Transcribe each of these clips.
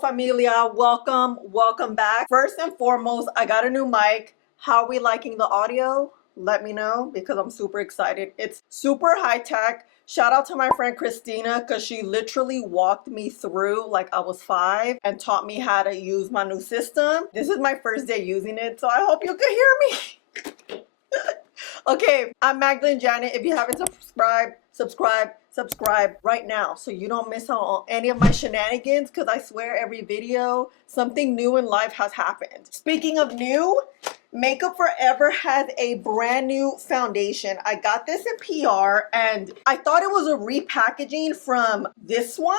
Familia, welcome back. First and foremost, I got a new mic. How are we liking the audio? Let me know because I'm super excited. It's super high tech. Shout out to my friend Christina because she literally walked me through like I was 5 and taught me how to use my new system. This is my first day using it, so I hope you can hear me. Okay, I'm Magdalene Janet. If you haven't subscribe right now so you don't miss out on any of my shenanigans, because I swear every video something new in life has happened. Speaking of new, Makeup Forever has a brand new foundation. I got this in PR and I thought it was a repackaging from this one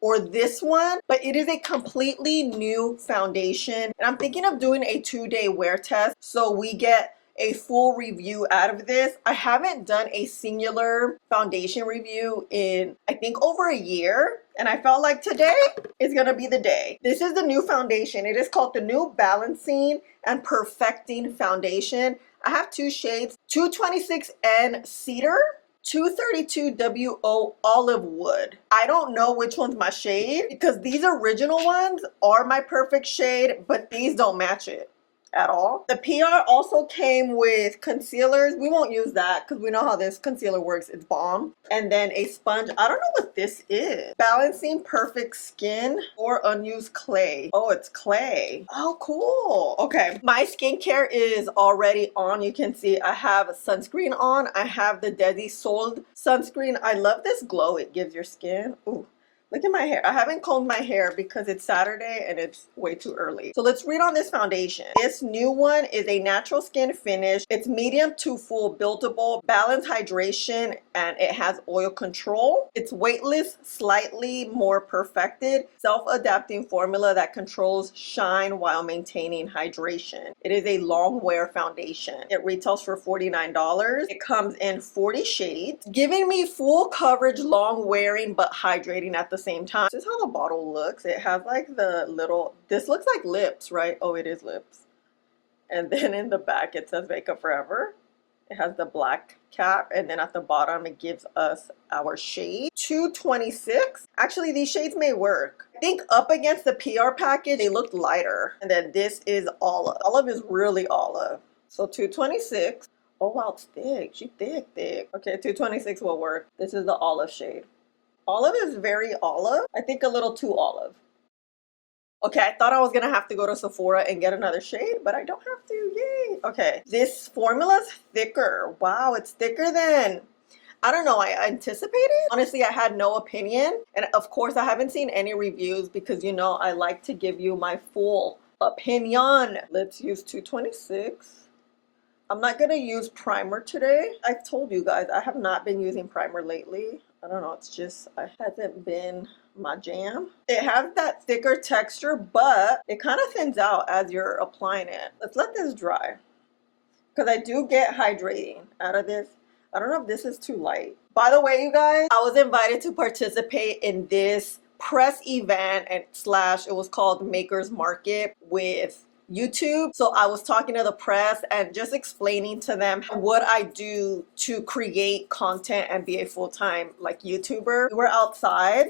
or this one, but it is a completely new foundation, and I'm thinking of doing a 2-day wear test so we get a full review out of this. I haven't done a singular foundation review in I think over a year, and I felt like today is gonna be the day. This is the new foundation. It is called the New Balancing and Perfecting Foundation. I have 2 shades, 226N Cedar, 232WO Olive Wood. I don't know which one's my shade because these original ones are my perfect shade, but these don't match it at all. The PR also came with concealers. We won't use that because we know how this concealer works. It's bomb. And then a sponge. I don't know what this is. Balancing Perfect Skin or Unused Clay. Oh, it's clay. Oh, cool. Okay. My skincare is already on. You can see I have sunscreen on. I have the Desi Sold sunscreen. I love this glow it gives your skin. Ooh. Look at my hair. I haven't combed my hair because it's Saturday and it's way too early. So let's read on this foundation. This new one is a natural skin finish. It's medium to full buildable, balanced hydration, and it has oil control. It's weightless, slightly more perfected, self-adapting formula that controls shine while maintaining hydration. It is a Longwear foundation. It retails for $49. It comes in 40 shades, giving me full coverage, long wearing, but hydrating at the same time. This is how the bottle looks. It has like the little, this looks like lips, right? Oh, it is lips. And then in the back it says Makeup Forever. It has the black cap, and then at the bottom it gives us our shade. 226. Actually, these shades may work. I think up against the PR package they look lighter, and then this is olive. Olive is really olive. So 226. Oh wow, it's thick. She's thick. Okay, 226 will work. This is the olive shade. Olive is very olive. I think a little too olive. Okay, I thought I was gonna have to go to Sephora and get another shade, but I don't have to. Yay! Okay, this formula's thicker. Wow, it's thicker than, I don't know, I anticipated. Honestly, I had no opinion. And of course, I haven't seen any reviews because, you know, I like to give you my full opinion. Let's use 226. I'm not gonna use primer today. I've told you guys, I have not been using primer lately. I don't know, it's just, it hasn't been my jam. It has that thicker texture, but it kind of thins out as you're applying it. Let's let this dry, because I do get hydrating out of this. I don't know if this is too light. By the way, you guys, I was invited to participate in this press event and / it was called Makers Market with YouTube. So I was talking to the press and just explaining to them what I do to create content and be a full-time like YouTuber. We were outside.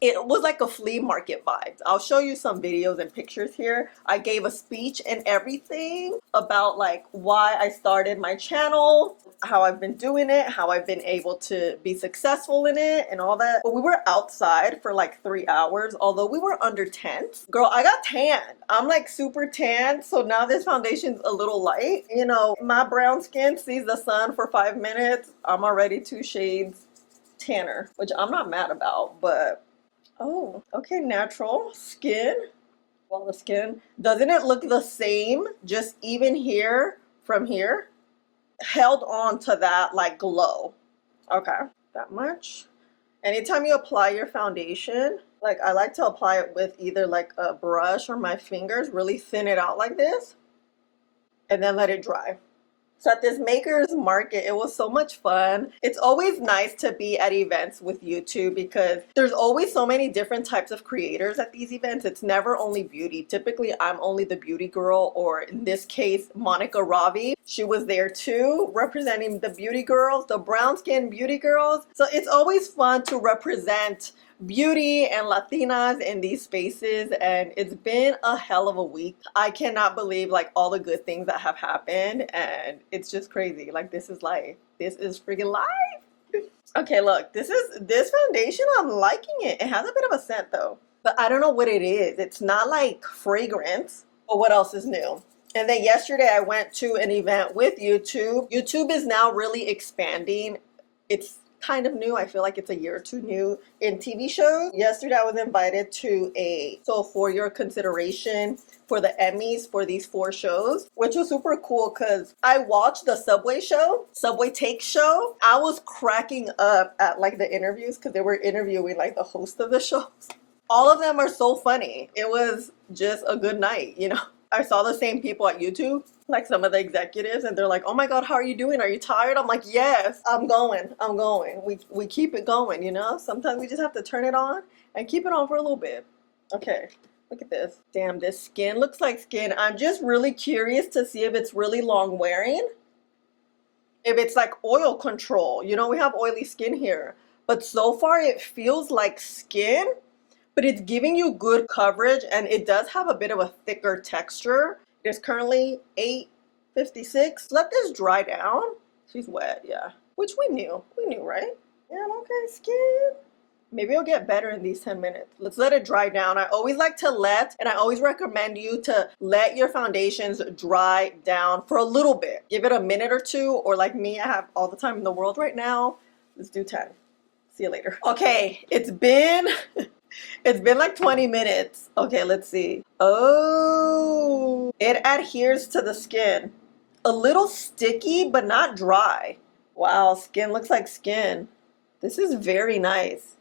It was like a flea market vibes. I'll show you some videos and pictures here. I gave a speech and everything about like why I started my channel, how I've been doing it, how I've been able to be successful in it and all that. But we were outside for like 3 hours, although we were under tent. Girl, I got tan. I'm like super tan, so now this foundation's a little light. You know, my brown skin sees the sun for 5 minutes. I'm already 2 shades tanner, which I'm not mad about, but oh, okay, natural skin. Well, the skin, doesn't it look the same? Just even here from here, held on to that like glow. Okay, that much. Anytime you apply your foundation, like I like to apply it with either like a brush or my fingers, really thin it out like this, and then let it dry. So at this Makers Market, it was so much fun. It's always nice to be at events with YouTube because there's always so many different types of creators at these events. It's never only beauty. Typically, I'm only the beauty girl, or in this case, Monica Ravi. She was there too, representing the beauty girls, the brown skin beauty girls. So it's always fun to represent beauty and Latinas in these spaces, and it's been a hell of a week. I cannot believe like all the good things that have happened, and it's just crazy. Like this is life. This is freaking life. Okay, look, this foundation, I'm liking it. It has a bit of a scent though, but I don't know what it is. It's not like fragrance. But what else is new? And then yesterday I went to an event with YouTube. YouTube is now really expanding. It's kind of new. I feel like it's a year or two new in TV shows. Yesterday I was invited to for your consideration for the Emmys for these 4 shows, which was super cool because I watched the Subway Take show. I was cracking up at like the interviews because they were interviewing like the host of the shows. All of them are so funny. It was just a good night, you know. I saw the same people at YouTube, like some of the executives, and they're like, oh my God, how are you doing? Are you tired? I'm like, yes, I'm going. We keep it going, you know? Sometimes we just have to turn it on and keep it on for a little bit. Okay, look at this. Damn, this skin looks like skin. I'm just really curious to see if it's really long wearing. If it's like oil control. You know, we have oily skin here. But so far it feels like skin. But it's giving you good coverage, and it does have a bit of a thicker texture. It's currently 8:56. Let this dry down. She's wet, yeah. Which we knew, right? Yeah, okay, skin. Maybe it'll get better in these 10 minutes. Let's let it dry down. I always like to and I always recommend you to let your foundations dry down for a little bit. Give it a minute or two, or like me, I have all the time in the world right now. Let's do 10. See you later. Okay, it's been like 20 minutes. Okay, let's see. Oh, it adheres to the skin. A little sticky, but not dry. Wow, skin looks like skin. This is very nice.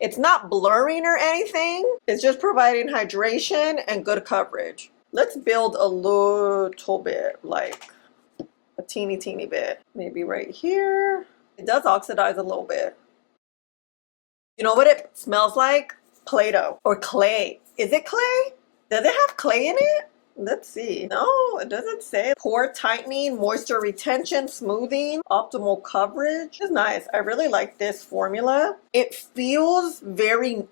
It's not blurring or anything. It's just providing hydration and good coverage. Let's build a little bit, like a teeny bit. Maybe right here. It does oxidize a little bit. You know what it smells like? Play-Doh or clay. Is it clay? Does it have clay in it? Let's see. No, it doesn't say. Pore tightening, moisture retention, smoothing, optimal coverage. It's nice. I really like this formula. It feels very,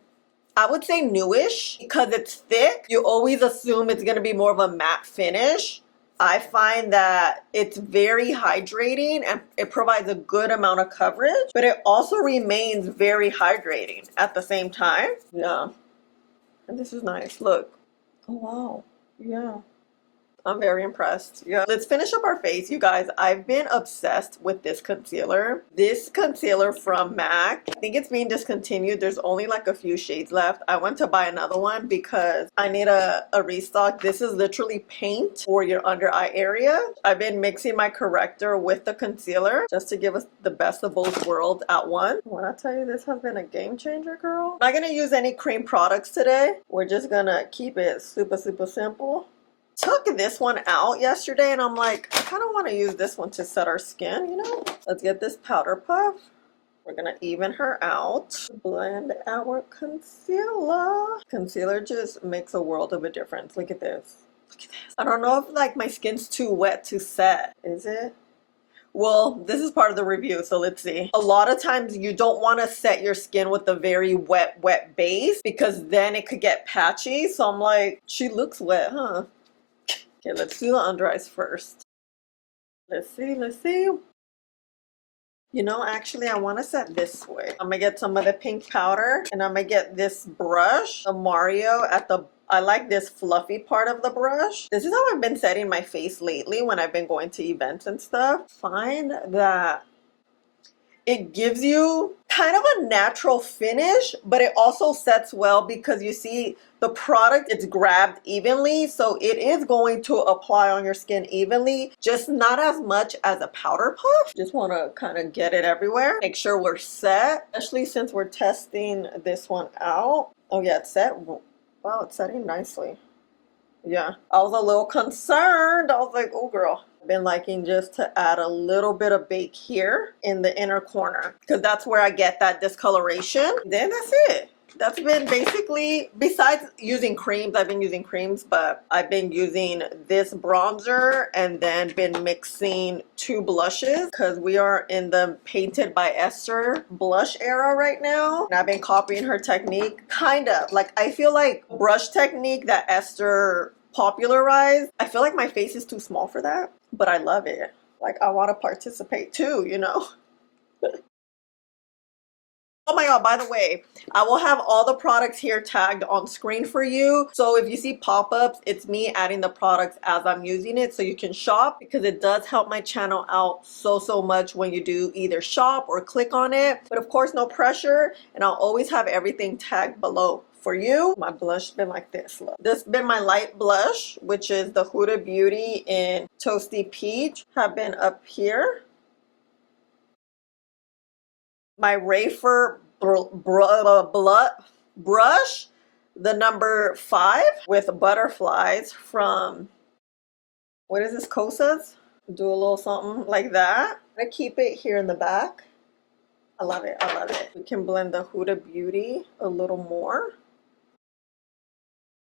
I would say newish because it's thick. You always assume it's going to be more of a matte finish. I find that it's very hydrating and it provides a good amount of coverage, but it also remains very hydrating at the same time. Yeah. And this is nice. Look. Oh, wow. Yeah. I'm very impressed. Yeah. Let's finish up our face, you guys. I've been obsessed with this concealer. This concealer from MAC. I think it's being discontinued. There's only like a few shades left. I went to buy another one because I need a restock. This is literally paint for your under eye area. I've been mixing my corrector with the concealer just to give us the best of both worlds at once. When I tell you this has been a game changer, girl. I'm not gonna use any cream products today. We're just gonna keep it super simple. Took this one out yesterday and I'm like, I kind of want to use this one to set our skin, you know. Let's get this powder puff. We're gonna even her out. Blend our concealer. Concealer just makes a world of a difference. Look at this. Look at this. I don't know if like my skin's too wet to set. Is it? Well, this is part of the review, so let's see. A lot of times you don't want to set your skin with a very wet base because then it could get patchy. So I'm like, she looks wet, huh? Okay, let's do the under eyes first. Let's see. You know, actually, I want to set this way. I'm gonna get some of the pink powder, and I'm gonna get this brush, the Mario I like this fluffy part of the brush. This is how I've been setting my face lately when I've been going to events and stuff. Find that it gives you kind of a natural finish, but it also sets well because you see the product, it's grabbed evenly, so it is going to apply on your skin evenly, just not as much as a powder puff. Just want to kind of get it everywhere. Make sure we're set, especially since we're testing this one out. Oh yeah, it's set. Wow, it's setting nicely. Yeah, I was a little concerned. I was like, oh girl. I've been liking just to add a little bit of bake here in the inner corner because that's where I get that discoloration. Then that's it. that's been basically, besides using creams, I've been using creams, but I've been using this bronzer and then been mixing 2 blushes because we are in the Painted by Esther blush era right now. And I've been copying her technique, kind of. Like, I feel like brush technique that Esther popularized, I feel like my face is too small for that, but I love it. Like, I want to participate too, you know? Oh my god, by the way, I will have all the products here tagged on screen for you. So if you see pop-ups, it's me adding the products as I'm using it so you can shop, because it does help my channel out so much when you do either shop or click on it. But of course, no pressure, and I'll always have everything tagged below for you. My blush has been like this. Look. This has been my light blush, which is the Huda Beauty in Toasty Peach. Have been up here. My Rafer brush, the number 5 with butterflies from, what is this, Kosas? Do a little something like that. I keep it here in the back. I love it, I love it. We can blend the Huda Beauty a little more.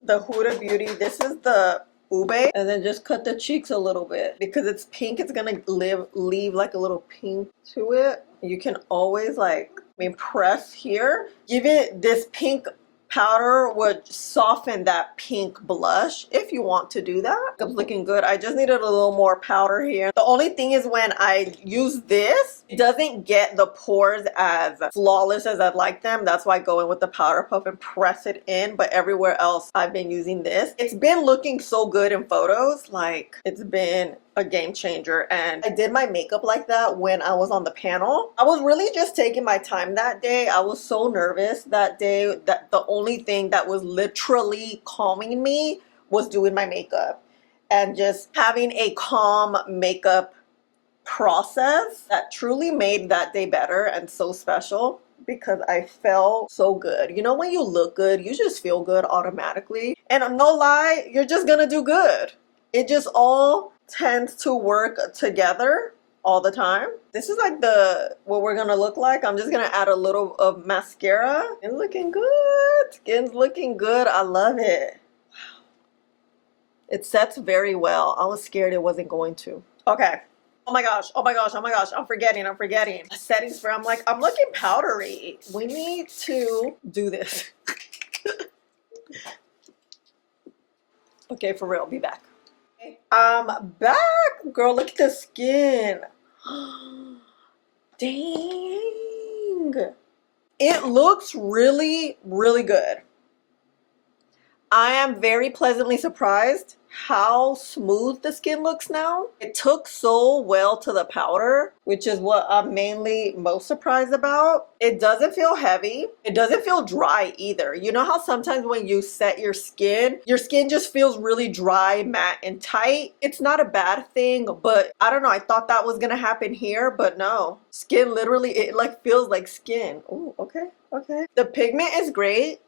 The Huda Beauty, this is the Ube, and then just cut the cheeks a little bit. Because it's pink, it's gonna leave like a little pink to it. You can always like, press here. Give it this pink powder would soften that pink blush if you want to do that. It's looking good. I just needed a little more powder here. The only thing is when I use this, it doesn't get the pores as flawless as I'd like them. That's why I go in with the powder puff and press it in. But everywhere else, I've been using this. It's been looking so good in photos. Like, it's been a game changer. And I did my makeup like that when I was on the panel. I was really just taking my time that day. I was so nervous that day that the only thing that was literally calming me was doing my makeup and just having a calm makeup process that truly made that day better and so special, because I felt so good. You know, when you look good, you just feel good automatically. And no lie, you're just gonna do good. It just all tends to work together all the time. This is like what we're gonna look like. I'm just gonna add a little of mascara. It's looking good. Skin's looking good. I love it. Wow. It sets very well. I was scared it wasn't going to. Okay. Oh my gosh, oh my gosh, oh my gosh, I'm forgetting. The settings for, I'm looking powdery. We need to do this. Okay, for real, be back. I'm back, girl, look at the skin. Dang. It looks really, really good. I am very pleasantly surprised how smooth the skin looks now. It took so well to the powder, which is what I'm mainly most surprised about. It doesn't feel heavy. It doesn't feel dry either. You know how sometimes when you set your skin just feels really dry, matte, and tight? It's not a bad thing, but I don't know. I thought that was gonna happen here, but no. Skin literally, it like feels like skin. Oh, okay, okay. The pigment is great.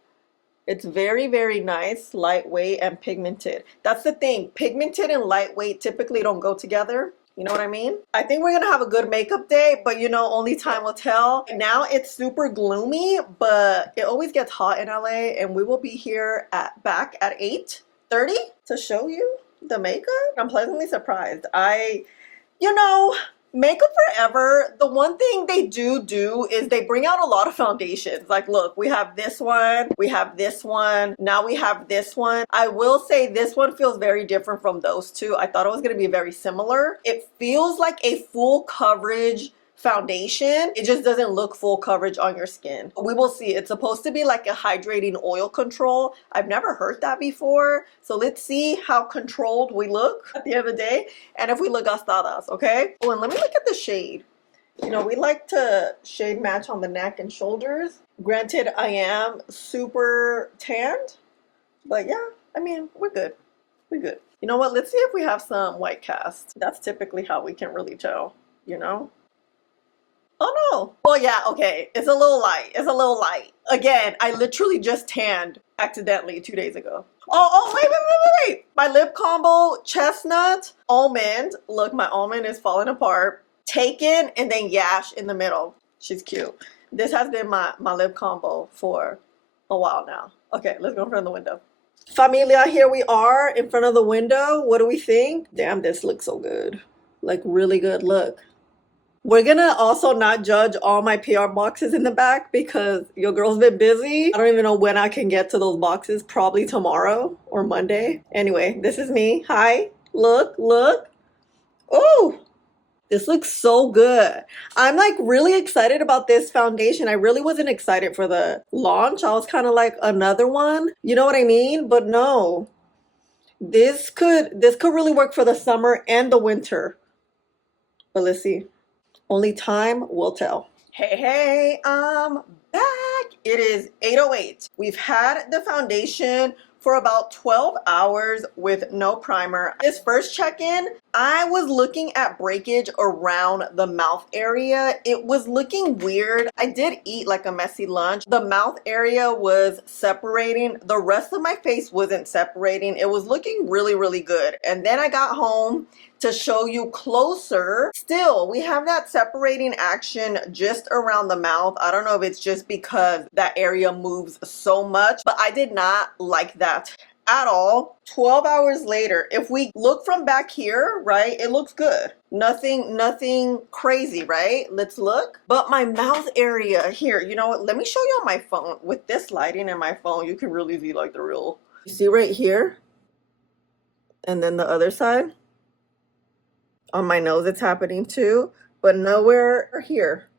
It's very, very nice, lightweight, and pigmented. That's the thing. Pigmented and lightweight typically don't go together. You know what I mean? I think we're gonna have a good makeup day, but you know, only time will tell. Now it's super gloomy, but it always gets hot in LA, and we will be here back at 8:30 to show you the makeup. I'm pleasantly surprised. You know, Makeup Forever, the one thing they do is they bring out a lot of foundations. Like, look, we have this one, we have this one, now we have this one. I will say this one feels very different from those two. I thought it was going to be very similar. It feels like a full coverage foundation. It just doesn't look full coverage on your skin. We will see. It's supposed to be like a hydrating oil control. I've never heard that before. So let's see how controlled we look at the end of the day, and if we look gastadas, okay? Oh, and let me look at the shade. You know, we like to shade match on the neck and shoulders. Granted, I am super tanned, but yeah, I mean, we're good. We're good. You know what? Let's see if we have some white cast. That's typically how we can really tell, you know? Oh no. Well, yeah, okay. It's a little light. It's a little light. Again, I literally just tanned accidentally 2 days ago. Oh, wait. My lip combo, chestnut, almond. Look, my almond is falling apart. Taken, and then Yash in the middle. She's cute. This has been my lip combo for a while now. Okay, let's go in front of the window. Familia, here we are in front of the window. What do we think? Damn, this looks so good. Like really good. Look. We're gonna also not judge all my PR boxes in the back because your girl's been busy. I don't even know when I can get to those boxes, probably tomorrow or Monday. Anyway, this is me. Hi. Look, look. Oh, this looks so good. I'm like really excited about this foundation. I really wasn't excited for the launch. I was kind of like another one. You know what I mean? But no. This could really work for the summer and the winter. But let's see. Only time will tell. Hey, hey, I'm back. It is 8:08. We've had the foundation for about 12 hours with no primer. This first check-in, I was looking at breakage around the mouth area. It was looking weird. I did eat like a messy lunch. The mouth area was separating. The rest of my face wasn't separating. It was looking really, really good. And then I got home to show you closer. Still, we have that separating action just around the mouth. I don't know if it's just because that area moves so much, but I did not like that at all. 12 hours later, if we look from back here, right, it looks good. Nothing crazy, right? Let's look. But my mouth area here, you know what? Let me show you on my phone. With this lighting in my phone, you can really see like the real. You see right here? And then the other side. On my nose it's happening too, but nowhere here.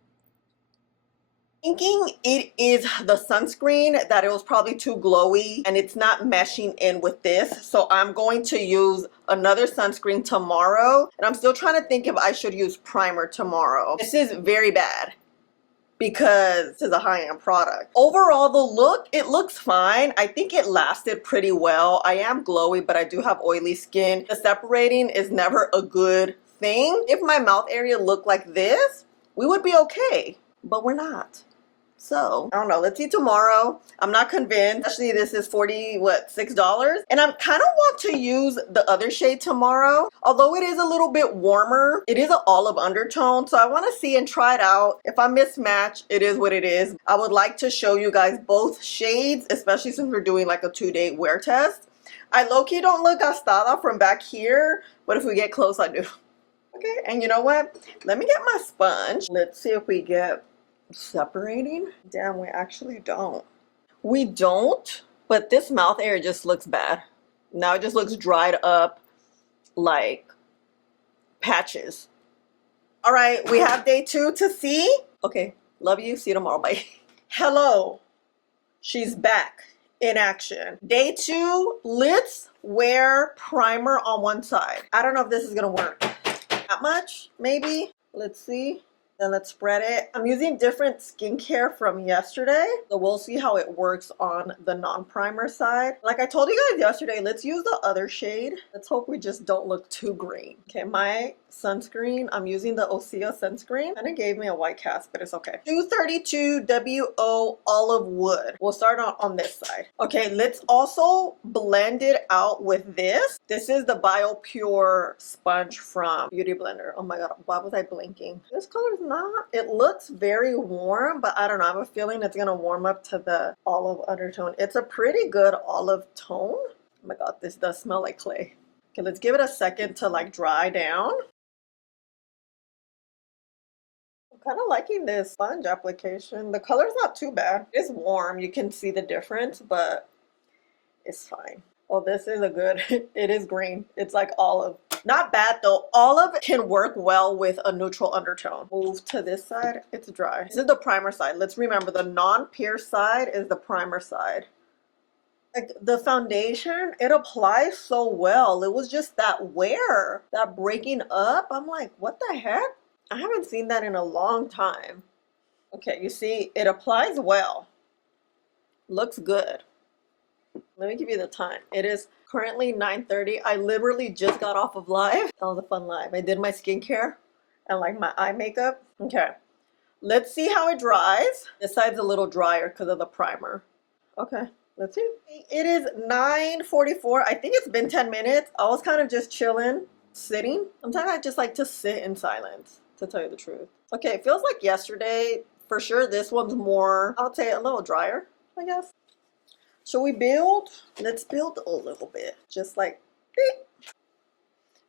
Thinking it is the sunscreen, that it was probably too glowy and it's not meshing in with this, so I'm going to use another sunscreen tomorrow, and I'm still trying to think if I should use primer tomorrow. This is very bad because this is a high-end product. Overall, the look, it looks fine. I think it lasted pretty well. I am glowy, but I do have oily skin. The separating is never a good thing. If my mouth area looked like this, we would be okay, but we're not. So, I don't know. Let's see tomorrow. I'm not convinced. Actually, this is $6. And I kind of want to use the other shade tomorrow. Although it is a little bit warmer, it is an olive undertone. So I want to see and try it out. If I mismatch, it is what it is. I would like to show you guys both shades, especially since we're doing like a 2-day wear test. I low-key don't look gastada from back here, but if we get close, I do. Okay, and you know what? Let me get my sponge. Let's see if we get separating. Damn, we actually don't. We don't, but this mouth area just looks bad. Now it just looks dried up like patches. All right, we have day 2 to see. Okay, love you. See you tomorrow. Bye. Hello. She's back in action. Day 2, let's wear primer on one side. I don't know if this is gonna work. That much, maybe. Let's see. Then let's spread it. I'm using different skincare from yesterday, so we'll see how it works on the non-primer side. Like I told you guys yesterday, let's use the other shade. Let's hope we just don't look too green. Okay, my sunscreen, I'm using the Osea sunscreen, and it gave me a white cast, but it's okay. 232 WO Olive Wood. We'll start on this side. Okay, let's also blend it out with this. This is the BioPure sponge from Beauty Blender. Oh my god, why was I blinking? This color is not, it looks very warm, but I don't know, I have a feeling it's gonna warm up to the olive undertone. It's a pretty good olive tone. Oh my god, this does smell like clay. Okay, let's give it a second to like dry down. I'm kind of liking this sponge application. The color's not too bad. It's warm, you can see the difference, but it's fine. Oh, this is a good, it is green. It's like olive. Not bad though. Olive can work well with a neutral undertone. Move to this side, it's dry. This is the primer side. Let's remember the non-pierced side is the primer side. Like the foundation, it applies so well. It was just that wear, that breaking up. I'm like, what the heck? I haven't seen that in a long time. Okay, you see, it applies well. Looks good. Let me give you the time. It is currently 9:30. I literally just got off of live. That was a fun live. I did my skincare and like my eye makeup. Okay, let's see how it dries. This side's a little drier because of the primer. Okay, let's see. It is 9:44. I think it's been 10 minutes. I was kind of just chilling, sitting. Sometimes I just like to sit in silence, to tell you the truth. Okay, it feels like yesterday. For sure, this one's more, I would say a little drier, I guess. Should we build? Let's build a little bit. Just like, beep.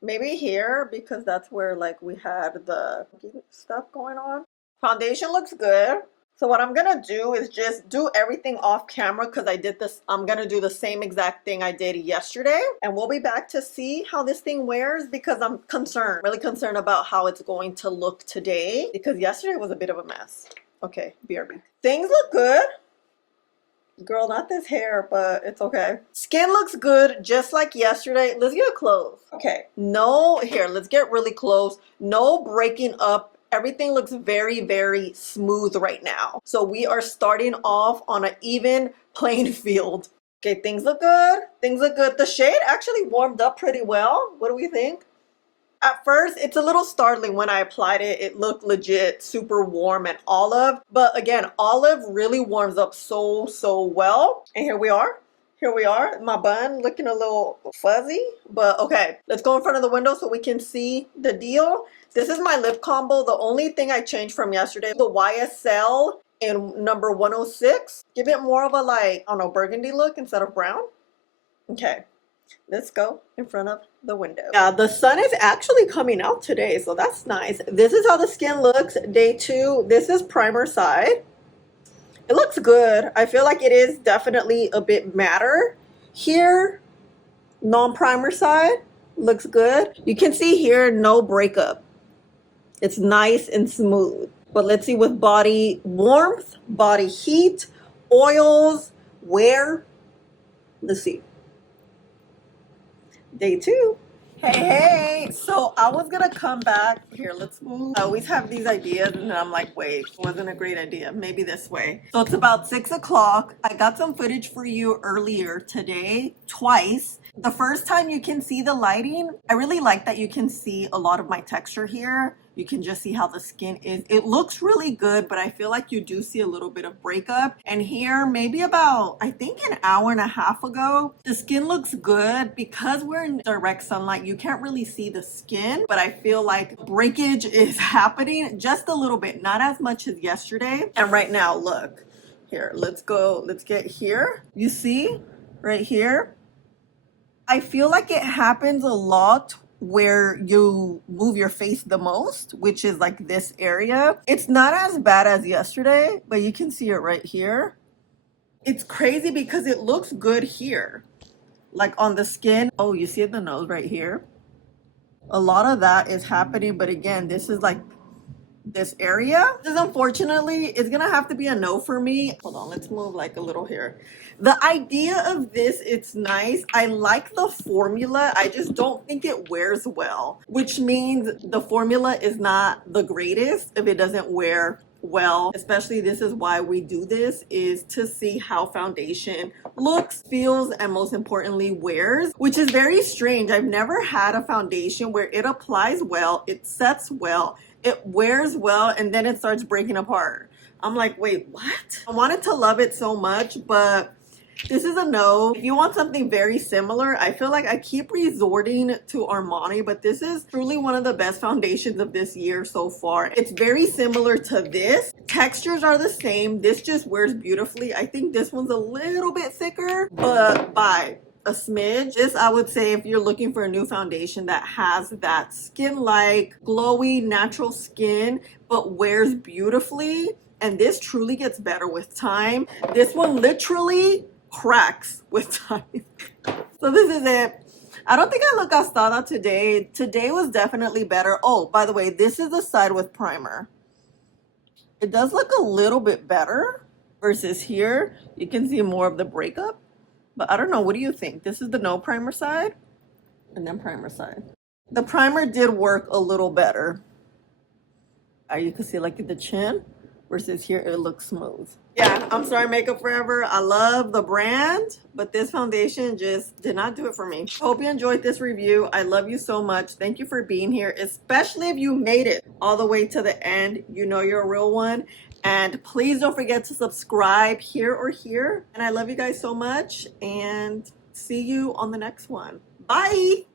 Maybe here, because that's where like we had the stuff going on. Foundation looks good. So what I'm gonna do is just do everything off camera because I did this. I'm gonna do the same exact thing I did yesterday. And we'll be back to see how this thing wears because I'm concerned, really concerned about how it's going to look today because yesterday was a bit of a mess. Okay, BRB. Things look good. Girl, not this hair, but it's okay. Skin looks good, just like yesterday. Let's get close. Okay, no, here, let's get really close. No breaking up. Everything looks very, very smooth right now. So we are starting off on an even playing field. Okay, things look good. Things look good. The shade actually warmed up pretty well. What do we think? At first, it's a little startling when I applied it. It looked legit super warm and olive. But again, olive really warms up so, so well. And here we are. Here we are. My bun looking a little fuzzy. But okay, let's go in front of the window so we can see the deal. This is my lip combo. The only thing I changed from yesterday, the YSL in number 106. Give it more of a like, I don't know, burgundy look instead of brown. Okay. Let's go in front of the window. Yeah, the sun is actually coming out today, so that's nice. This is how the skin looks day 2. This is primer side. It looks good. I feel like it is definitely a bit matter here. Non-primer side looks good. You can see here no breakup. It's nice and smooth. But let's see with body warmth, body heat, oils, wear. Let's see. Day 2. Hey, so I was gonna come back here. Let's move. I always have these ideas and then I'm like, wait, it wasn't a great idea. Maybe this way. So it's about 6 o'clock. I got some footage for you earlier today, twice. The first time you can see the lighting. I really like that you can see a lot of my texture here. You can just see how the skin is. It looks really good, but I feel like you do see a little bit of breakup. And here, maybe about, I think an hour and a half ago, the skin looks good. Because we're in direct sunlight, you can't really see the skin, but I feel like breakage is happening just a little bit, not as much as yesterday. And right now, look, here, let's go, let's get here. You see, right here, I feel like it happens a lot where you move your face the most, which is like this area. It's not as bad as yesterday, but you can see it right here. It's crazy because it looks good here, like on the skin. Oh, you see the nose right here? A lot of that is happening, but again, this is like this area. This is unfortunately, it's gonna have to be a no for me. Hold on, let's move like a little here. The idea of this, it's nice. I like the formula. I just don't think it wears well, which means the formula is not the greatest if it doesn't wear well. Especially this is why we do this, is to see how foundation looks, feels, and most importantly wears, which is very strange. I've never had a foundation where it applies well, it sets well, it wears well, and then it starts breaking apart. I'm like, wait, what? I wanted to love it so much, but this is a no. If you want something very similar, I feel like I keep resorting to Armani, but this is truly one of the best foundations of this year so far. It's very similar to this. Textures are the same. This just wears beautifully. I think this one's a little bit thicker, but by a smidge. This, I would say, if you're looking for a new foundation that has that skin-like, glowy, natural skin, but wears beautifully, and this truly gets better with time. This one literally cracks with time. So this is it. I don't think I look gastada today. Today was definitely better. Oh, by the way, this is the side with primer. It does look a little bit better versus here. You can see more of the breakup. But I don't know, what do you think? This is the no primer side and then primer side. The primer did work a little better. You can see like the chin versus here it looks smooth. Yeah, I'm sorry, Makeup Forever. I love the brand, but this foundation just did not do it for me. Hope you enjoyed this review. I love you so much. Thank you for being here, especially if you made it all the way to the end. You know you're a real one. And please don't forget to subscribe here or here. And I love you guys so much, and see you on the next one. Bye.